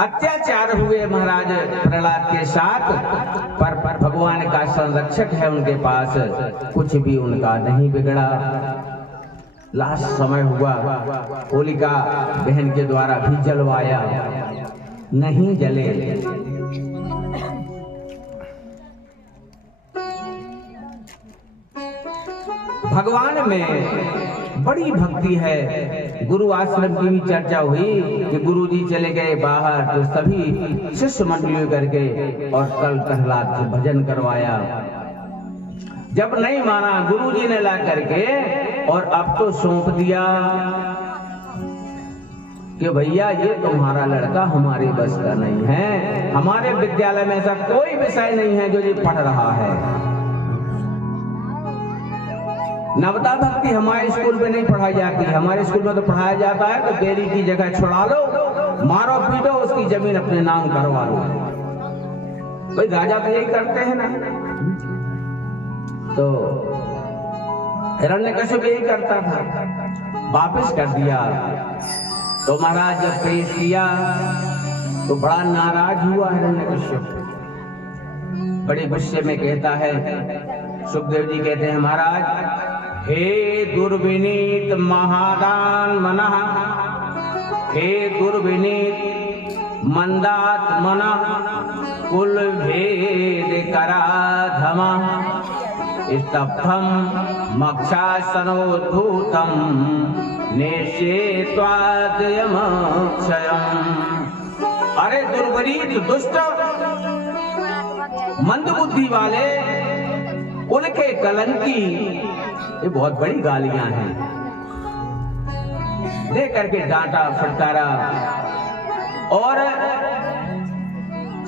अत्याचार हुए महाराज प्रहलाद के साथ, पर भगवान का संरक्षक है उनके पास, कुछ भी उनका नहीं बिगड़ा। लास्ट समय हुआ, होलिका बहन के द्वारा भी जलवाया, नहीं जले। भगवान में बड़ी भक्ति है। गुरु आश्रम की भी चर्चा हुई कि गुरु जी चले गए बाहर तो सभी शिष्य मंडली करके और कल प्रहलाद से भजन करवाया। जब नहीं माना गुरु जी ने ला करके और अब तो सौंप दिया कि भैया ये तुम्हारा लड़का हमारे बस का नहीं है, हमारे विद्यालय में ऐसा कोई विषय नहीं है जो ये पढ़ रहा है। नवता भक्ति हमारे स्कूल में नहीं पढ़ाई जाती है, हमारे स्कूल में तो पढ़ाया जाता है तो बेरी की जगह छुड़ा लो, मारो पीटो, उसकी जमीन अपने नाम करवा लो। भाई राजा तो यही करते हैं ना। तो हिरण्यकश्यप यही करता था, वापस कर दिया। तो महाराज जब पेश किया तो बड़ा नाराज हुआ हिरण्यकश्यप, बड़े गुस्से में कहता है। सुखदेव जी कहते हैं महाराज, हे दुर्विनीत महादान मनः, हे दुर्विनीत मंदात्मना, कुल भेद कराधमा, स्तब्धम मक्षासनोद्धूतम निषेत्वाद्यमक्षयम्। अरे दुर्विनीत दुष्ट मंदबुद्धि वाले, उनके कलंकी, ये बहुत बड़ी गालियां हैं। दे करके डांटा फटकारा और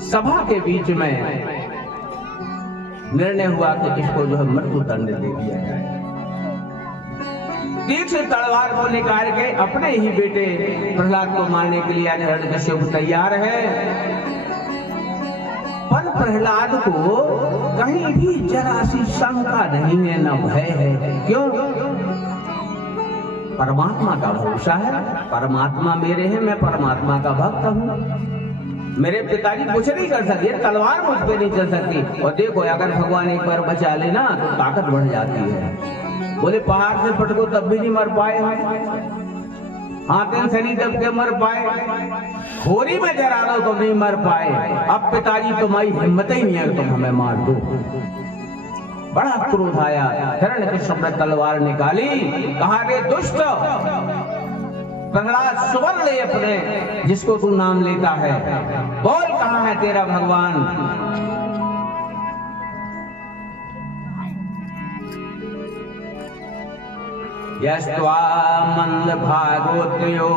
सभा के बीच में निर्णय हुआ कि इसको जो है मृत्यु दंड दे दिया जाए। तीर से तलवार को निकाल के अपने ही बेटे प्रहलाद को मारने के लिए हिरण्यकश्यप तैयार है। पर प्रहलाद को कहीं भी जरा सी शंका नहीं है, न भय है। क्यों? परमात्मा का भरोसा है, परमात्मा मेरे हैं, मैं परमात्मा का भक्त हूँ। मेरे पिताजी कुछ नहीं कर सकते, तलवार मुझ पे नहीं चल सकती। और देखो अगर भगवान एक बार बचा लेना तो ताकत बढ़ जाती है। बोले पहाड़ से फटको तब भी नहीं मर पाए हम, हाथन से नहीं दब के मर पाए, खोरी में जरा लो तो नहीं मर पाए। अब पिताजी तुम्हारी हिम्मत ही नहीं है तुम हमें मार दो। बड़ा क्रोध आया, हिरण्यकश्यप ने तलवार निकाली, कहा रे दुष्ट प्रहलाद, सुवन ले अपने जिसको तू नाम लेता है, बोल कहां है तेरा भगवान। यस्त्वा मंद भागोत्यो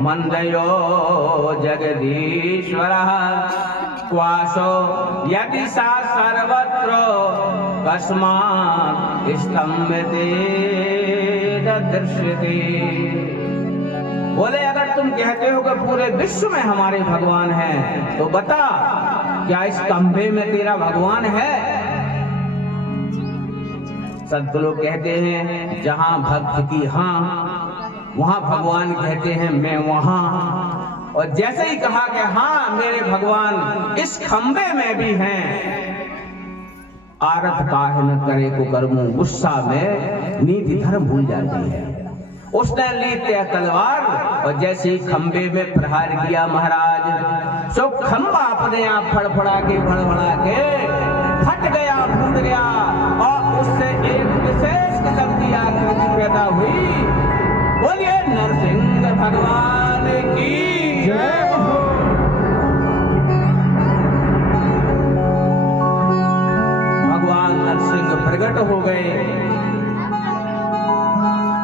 मंदयो जगदीश्वरः, क्वासो यदि सा सर्वत्र कस्मात् स्तम्भते दृश्यते। बोले अगर तुम कहते हो कि पूरे विश्व में हमारे भगवान हैं, तो बता क्या इस खंभे में तेरा भगवान है? संत लोग कहते हैं जहां भक्त की हां, वहां भगवान कहते हैं मैं वहां। और जैसे ही कहा कि हाँ मेरे भगवान इस खंबे में भी हैं, आरत काहे न करे को कर्मो, गुस्सा में नीति धर्म भूल जाती है। उसने ली तलवार और जैसे ही खंबे में प्रहार किया महाराज, सो खंबा अपने आप फड़फड़ा के भड़बड़ा के फट गया, फूट गया और उससे एक विशेष किस्म की आकृति पैदा हुई। बोलिए नरसिंह भगवान की जय हो। भगवान नरसिंह प्रकट हो गए।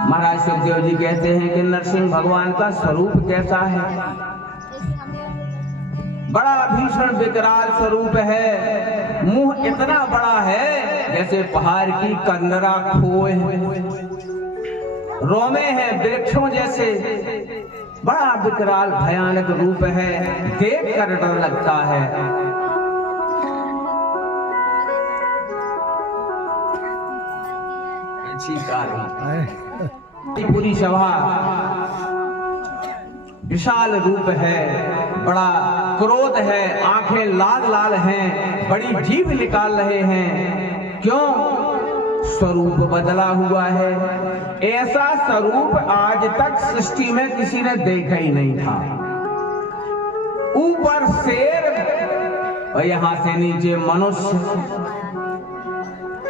महाराज सुखदेव जी कहते हैं कि नरसिंह भगवान का स्वरूप कैसा है? बड़ा भीषण विकराल स्वरूप है। मुंह इतना बड़ा है जैसे पहाड़ की कंदरा खोए, रोमे हैं वृक्षों जैसे। बड़ा विकराल भयानक रूप है, देख कर डर लगता है। अच्छी कार पूरी सभा विशाल रूप है, बड़ा क्रोध है, आंखें लाल लाल हैं, बड़ी जीभ निकाल रहे हैं। क्यों? स्वरूप बदला हुआ है। ऐसा स्वरूप आज तक सृष्टि में किसी ने देखा ही नहीं था। ऊपर शेर और यहां से नीचे मनुष्य।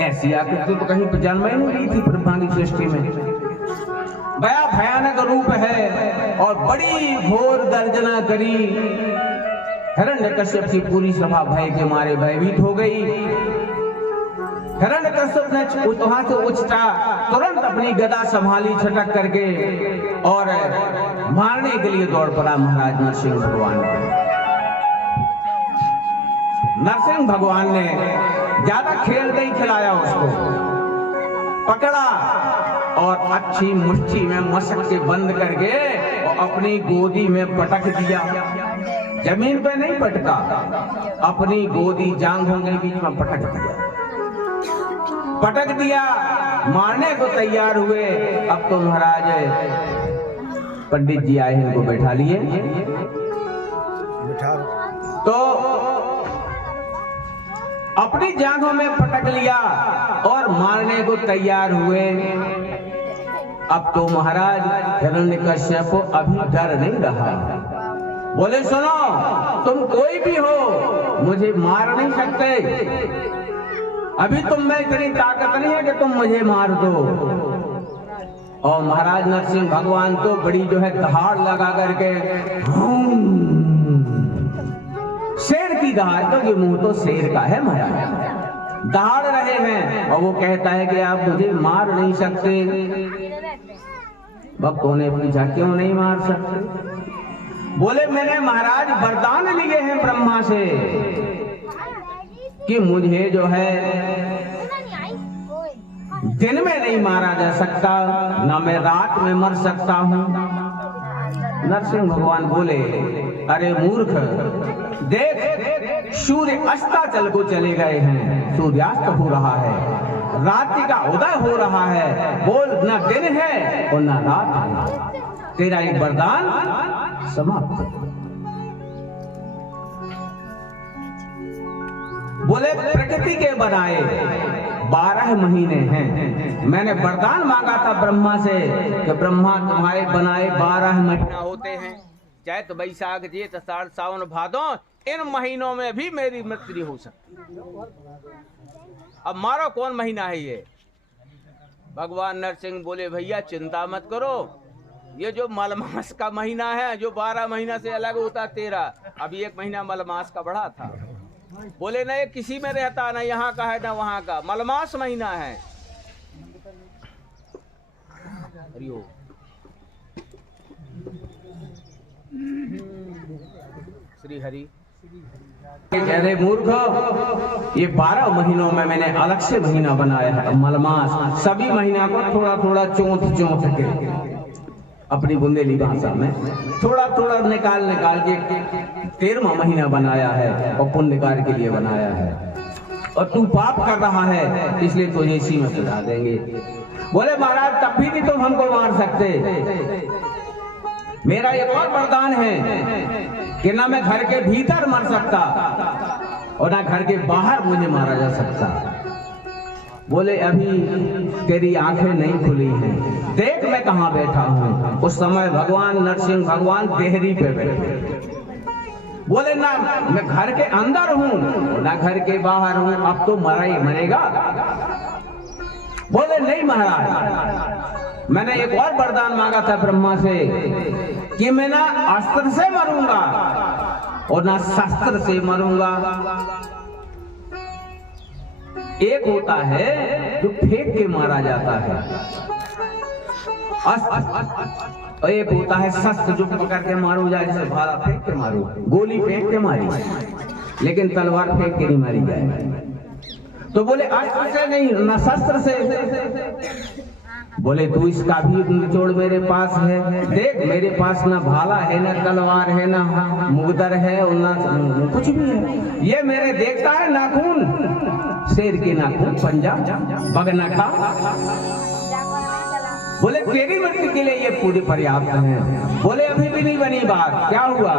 ऐसी आकृति तो कहीं जन्म ही नहीं थी ब्रह्मा की सृष्टि में। बड़ा भयानक रूप है और बड़ी घोर गर्जना करी। हिरण्यकश्यप की पूरी सभा भय के मारे भयभीत हो गई। हिरण्यकश्यप ने वहां से उछटा, तुरंत अपनी गदा संभाली छटक करके और मारने के लिए दौड़ पड़ा महाराज नरसिंह भगवान को। नरसिंह भगवान ने ज्यादा खेल नहीं खिलाया, उसको पकड़ा और अच्छी मुट्ठी में मसक के बंद करके और अपनी गोदी में पटक दिया। जमीन पे नहीं पटका, अपनी गोदी जांघों के बीच में पटक दिया। मारने को तैयार हुए। अब तो महाराज पंडित जी आए, इनको बैठा लिए। तो अपनी जांघों में पटक लिया और मारने को तैयार हुए। अब तो महाराज हिरण्यकश्यप अभी डर नहीं रहा। बोले सुनो, तुम कोई भी हो, मुझे मार नहीं सकते। अभी तुम में इतनी ताकत नहीं है कि तुम मुझे मार दो। और महाराज नरसिंह भगवान तो बड़ी जो है दहाड़ लगा करके, शेर की दहाड़, क्योंकि मुंह तो शेर का है महाराज, दहाड़ रहे हैं। और वो कहता है कि आप मुझे मार नहीं सकते। भक्तों ने पूछा क्यों नहीं मार सकते? बोले मैंने महाराज वरदान लिए हैं ब्रह्मा से कि मुझे जो है दिन में नहीं मारा जा सकता, ना मैं रात में मर सकता हूं। नरसिंह भगवान बोले अरे मूर्ख, देख सूर्य अस्ताचल को चले गए हैं, सूर्यास्त हो रहा है, रात्रि का उदय हो रहा है। बोल ना दिन है और ना रात है, तेरा एक वरदान समाप्त। बोले प्रकृति के बनाए 12 महीने हैं। मैंने वरदान मांगा था ब्रह्मा से कि ब्रह्मा तुम्हारे बनाए 12 महीना होते हैं, चैत बैसाख जेठ आषाढ़ सावन भादो, इन महीनों में भी मेरी मृत्यु हो सकती। अब मारो कौन महीना है ये? भगवान नरसिंह बोले भैया चिंता मत करो, ये जो मलमास का महीना है, जो 12 महीना से अलग होता 13, अभी 1 महीना मलमास का बढ़ा था। बोले ना ये किसी में रहता, ना यहाँ का है ना वहाँ का, मलमास महीना है। श्री हरि। अरे मूर्ख, ये 12 महीनों में मैंने अलग से महीना बनाया है मलमास। सभी महीना को थोड़ा थोड़ा चौंथ के अपनी बुंदेली भाषा में थोड़ा थोड़ा निकाल के 13वां महीना बनाया है और पुण्य कार्य के लिए बनाया है। और तू पाप कर रहा है इसलिए तुझे इसी में सजा देंगे। बोले महाराज तब भी नहीं तुम हमको मार सकते। मेरा एक और वरदान है कि ना मैं घर के भीतर मर सकता और ना घर के बाहर मुझे मारा जा सकता। बोले अभी तेरी आंखें नहीं खुली हैं, देख मैं कहाँ बैठा हूँ। उस समय भगवान नरसिंह भगवान देहरी पे बैठे। बोले ना मैं घर के अंदर हूँ ना घर के बाहर हूँ, अब तो मरा ही मरेगा। बोले नहीं महाराज, मैंने एक और वरदान मांगा था ब्रह्मा से कि मैं ना अस्त्र से मरूंगा और ना शस्त्र से मरूंगा। एक होता है जो फेंक के मारा जाता है और एक होता है शस्त्र जो पकड़ के मारो जाए, जैसे भाला फेंक के मारो, गोली फेंक के मारी, लेकिन तलवार फेंक के नहीं मारी जाए। तो बोले अस्त्र से नहीं ना शस्त्र से। बोले तू इसका भी निचोड़ मेरे पास है, देख मेरे पास ना भाला है ना तलवार है ना मुगदर है और ना कुछ भी है। ये मेरे देखता है नाखून, शेर के नाखून, पंजा, बगनखा, बोले तेरी मृत्यु के लिए ये पूरी पर्याप्त है। बोले अभी भी नहीं बनी बात, क्या हुआ?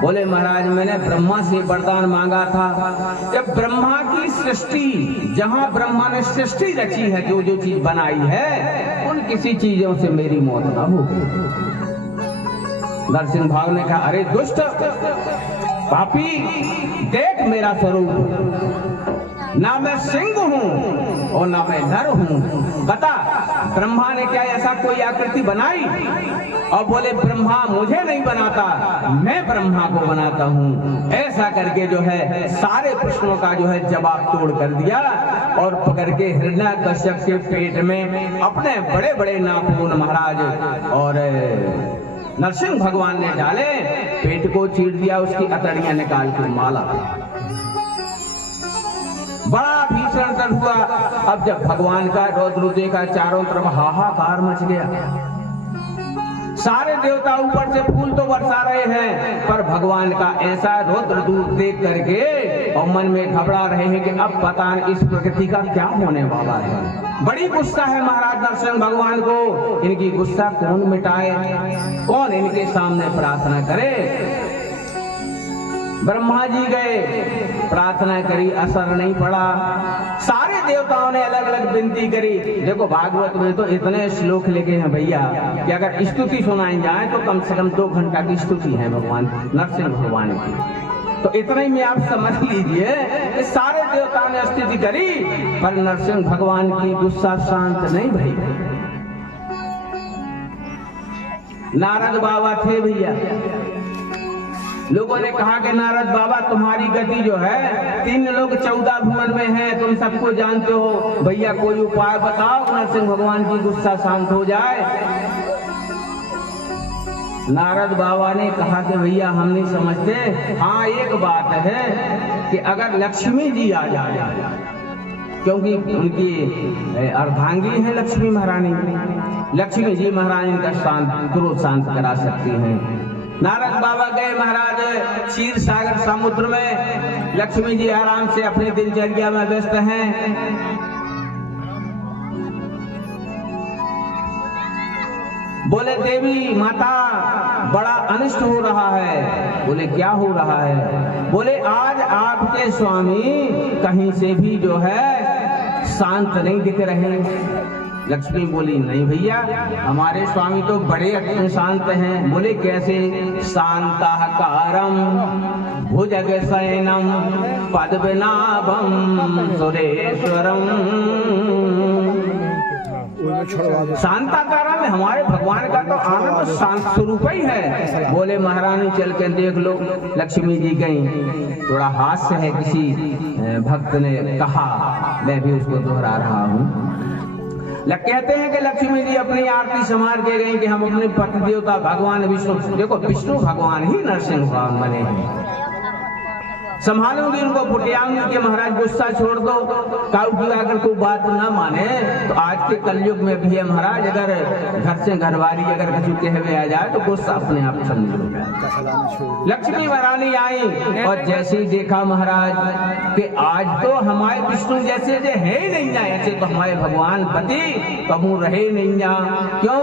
बोले महाराज मैंने ब्रह्मा से वरदान मांगा था, जब ब्रह्मा की सृष्टि, जहां ब्रह्मा ने सृष्टि रची है, जो जो चीज बनाई है, उन किसी चीजों से मेरी मौत ना हो। नरसिंह भाव ने कहा अरे दुष्ट पापी, देख मेरा स्वरूप, ना मैं सिंह हूं और ना मैं नर हूं, बता ब्रह्मा ने क्या ऐसा कोई आकृति बनाई? और बोले ब्रह्मा मुझे नहीं बनाता, मैं ब्रह्मा को बनाता हूँ। ऐसा करके जो है सारे प्रश्नों का जो है जवाब तोड़ कर दिया और पकड़ के हिरण्याकश्यप के पेट में अपने बड़े बड़े नाखून महाराज और नरसिंह भगवान ने डाले, पेट को चीर दिया, उसकी अतड़ियां निकाल के माला। बड़ा भीषण दर्द हुआ। अब जब भगवान का रौद्र देखा, चारों तरफ हाहाकार मच गया। सारे देवता ऊपर से फूल तो बरसा रहे हैं, पर भगवान का ऐसा रौद्र रूप देख करके और मन में घबरा रहे हैं कि अब पता नहीं इस प्रकृति का क्या होने वाला है। बड़ी गुस्सा है महाराज नरसिंह भगवान को। इनकी गुस्सा कौन मिटाए, कौन इनके सामने प्रार्थना करे? ब्रह्मा जी गए, प्रार्थना करी, असर नहीं पड़ा। सारे देवताओं ने अलग अलग विनती करी। देखो भागवत में तो इतने श्लोक लिखे हैं भैया कि अगर स्तुति सुनाई जाए तो कम से कम 2 घंटा की स्तुति है भगवान नरसिंह भगवान की। तो इतना ही में आप समझ लीजिए कि सारे देवताओं ने स्तुति करी, पर नरसिंह भगवान की गुस्सा शांत नहीं भई। नारद बाबा थे भैया, लोगों ने कहा कि नारद बाबा तुम्हारी गति जो है 3 लोग 14 भुवन में है, तुम सबको जानते हो, भैया कोई उपाय बताओ नरसिंह भगवान की गुस्सा शांत हो जाए। नारद बाबा ने कहा कि भैया हम नहीं समझते, हाँ एक बात है कि अगर लक्ष्मी जी आ जाए, क्योंकि उनकी अर्धांगी है लक्ष्मी महारानी, लक्ष्मी जी महारानी का क्रोध शांत करा सकती हैं। नारद बाबा गए महाराज क्षीर सागर समुद्र में, लक्ष्मी जी आराम से अपनी दिनचर्या में व्यस्त हैं। बोले देवी माता बड़ा अनिष्ट हो रहा है। बोले क्या हो रहा है? बोले आज आपके स्वामी कहीं से भी जो है शांत नहीं दिख रहे। लक्ष्मी बोली नहीं भैया, हमारे स्वामी तो बड़े शांत हैं। बोले कैसे? शांताकारं भुजग शयनम पद्मनाभं सुरेश्वरम। शांताकारा में हमारे भगवान का तो आनंद शांत स्वरूप ही है। बोले महारानी चल के देख लो। लक्ष्मी जी गई, थोड़ा हास्य है, किसी भक्त ने कहा, मैं भी उसको दोहरा रहा हूँ। कहते हैं कि लक्ष्मी जी अपनी आरती संभाल के गई कि हम अपने पति देवता भगवान विष्णु, देखो विष्णु भगवान ही नरसिंह भगवान बने हैं, संभालूंगी उनको, फुटियाऊंगी कि महाराज गुस्सा छोड़ दो। काऊ की अगर कोई बात ना माने तो आज के कलयुग में भी है महाराज, अगर घर से घरवारी अगर कछु कहवे आ जाए तो गुस्सा अपने आप समझ लो। लक्ष्मी महारानी आई और जैसे ही देखा महाराज कि आज तो हमारे विष्णु जैसे जे है ही नहीं जाए, ऐसे तो हमारे भगवान पति कबू रहे नहीं जा। क्यों?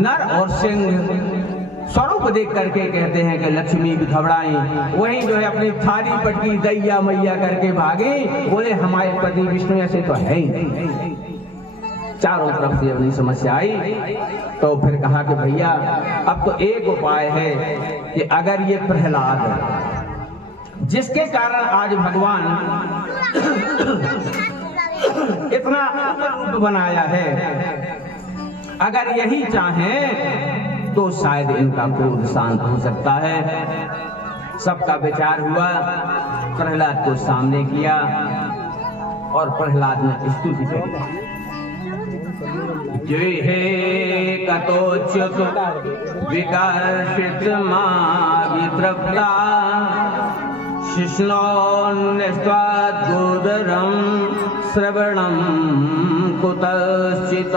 नर और सिंह स्वरूप देख करके कहते हैं कि लक्ष्मी भी घबराई, वही जो है अपनी थाली पटकी दैया मैया करके भागी। बोले हमारे पति विष्णु ऐसे तो है ही नहीं। चारों तरफ से अपनी समस्या आई तो फिर कहा कि भैया अब तो एक उपाय है कि अगर ये प्रहलाद जिसके कारण आज भगवान इतना रूप बनाया है, अगर यही चाहें तो शायद इनका क्रोध शांत हो सकता है। सबका विचार हुआ, प्रहलाद को सामने किया और प्रहलाद ने स्तुति की। जय हे कतोच्युत विकर्षित वित्रप्ता शिष्णोन्निष्टाद्गोदरं श्रवणं कुतश्चित्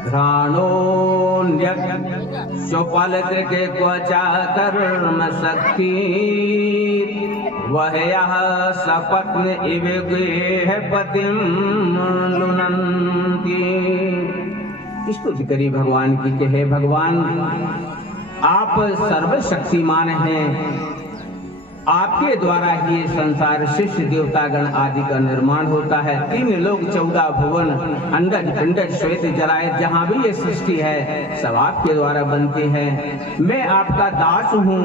घ्राणोन्यत सुफल के क्वचा कर्म शक्ति वह यह सपत्न इव गेह पतिम लुनंती। स्तुति करी भगवान की कि हे भगवान, आप सर्वशक्तिमान हैं, आपके द्वारा ही ये संसार शिष्य देवतागण आदि का निर्माण होता है। 3 लोक 14 भुवन अंडज पिंडज श्वेत जलाय जहाँ भी ये सृष्टि है सब आपके द्वारा बनती है। मैं आपका दास हूँ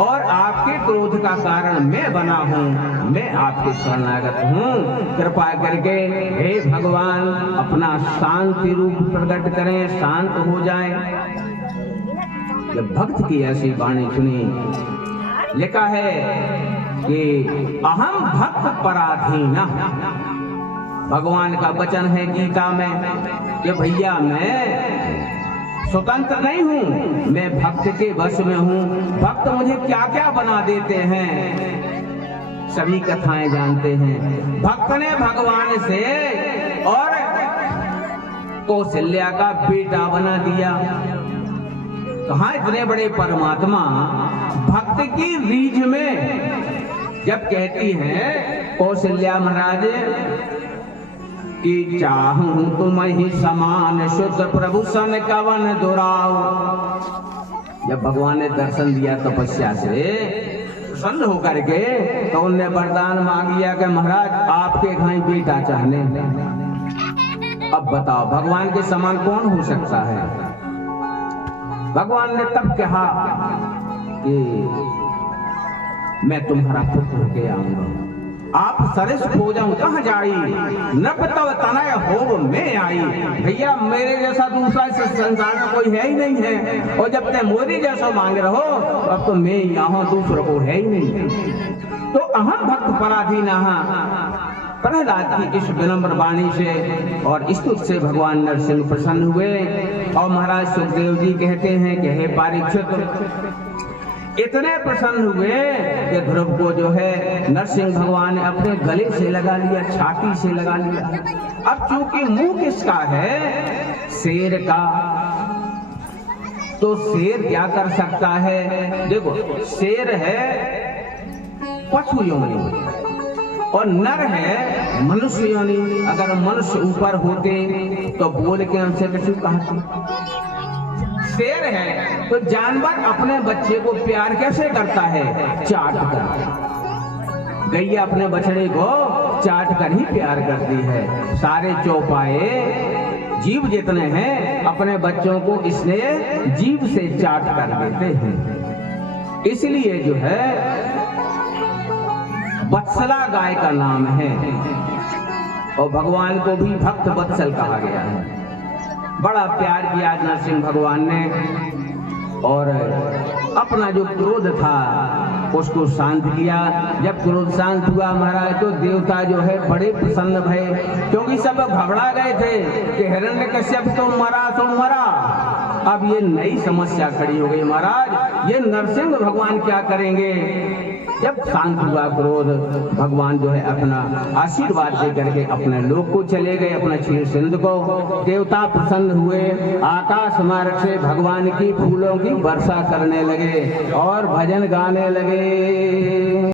और आपके क्रोध का कारण मैं बना हूँ, मैं आपके शरणागत हूँ। कृपा करके हे भगवान अपना शांति रूप प्रकट करें, शांत हो जाएं। जब भक्त की ऐसी वाणी सुनी, लिखा है कि अहम भक्त पराधीन। भगवान का वचन है गीता में कि भैया मैं स्वतंत्र नहीं हूँ, मैं भक्त के वश में हूँ। भक्त मुझे क्या क्या बना देते हैं सभी कथाएं जानते हैं। भक्त ने भगवान से और कौशल्या का बेटा बना दिया। कहाँ इतने बड़े परमात्मा भक्त की रीझ में जब कहती है कौशल्या महाराज कि चाहूं तुम ही समान शुद्ध प्रभु सन कवन दुराव। जब भगवान ने दर्शन दिया तपस्या से प्रसन्न होकर के तो उनने वरदान मांग लिया कि महाराज आपके घर बेटा चाहने। अब बताओ भगवान के समान कौन हो सकता है। भगवान ने तब कहा कि मैं तुम्हारा पुत्र होके आऊंगा। आप सरस खोजऊं कहाँ जाई, नभ तव तनय होव मैं आई। भैया मेरे जैसा दूसरा इस संसार में कोई है ही नहीं है, और जब तक मोरी जैसा मांग रहो अब तो मैं यहाँ दूसरों को है ही नहीं। तो अहम भक्त पराधीन। प्रहलाद की इस विनम्र वाणी से और स्तुति से भगवान नरसिंह प्रसन्न हुए और महाराज सुखदेव जी कहते हैं कि हे परीक्षित, इतने प्रसन्न हुए कि ध्रुव को जो है नरसिंह भगवान ने अपने गले से लगा लिया, छाती से लगा लिया। अब चूंकि मुंह किसका है, शेर का, तो शेर क्या कर सकता है। देखो शेर है पशु योनि और नर है मनुष्य योनि। अगर मनुष्य ऊपर होते तो बोल के हमसे कछु कहते। शेर है तो जानवर अपने बच्चे को प्यार कैसे करता है, चाट कर। गैया अपने बछड़े को चाट कर ही प्यार करती है। सारे चौपाए जीव जितने हैं अपने बच्चों को इसलिए जीव से चाट कर देते हैं। इसलिए जो है वत्सला गाय का नाम है और भगवान को भी भक्त वत्सल कहा गया है। बड़ा प्यार किया नरसिंह भगवान ने और अपना जो क्रोध था उसको शांत किया। जब क्रोध शांत हुआ महाराज तो देवता जो है बड़े प्रसन्न भये, क्योंकि सब घबरा गए थे कि हिरण्यकश्यप तो मरा। अब ये नई समस्या खड़ी हो गई, महाराज ये नरसिंह भगवान क्या करेंगे। जब शांत हुआ क्रोध, भगवान जो है अपना आशीर्वाद दे करके अपने लोक को चले गए, अपना क्षीर सिंधु को। देवता प्रसन्न हुए, आकाश मार्ग से भगवान की फूलों की वर्षा करने लगे और भजन गाने लगे।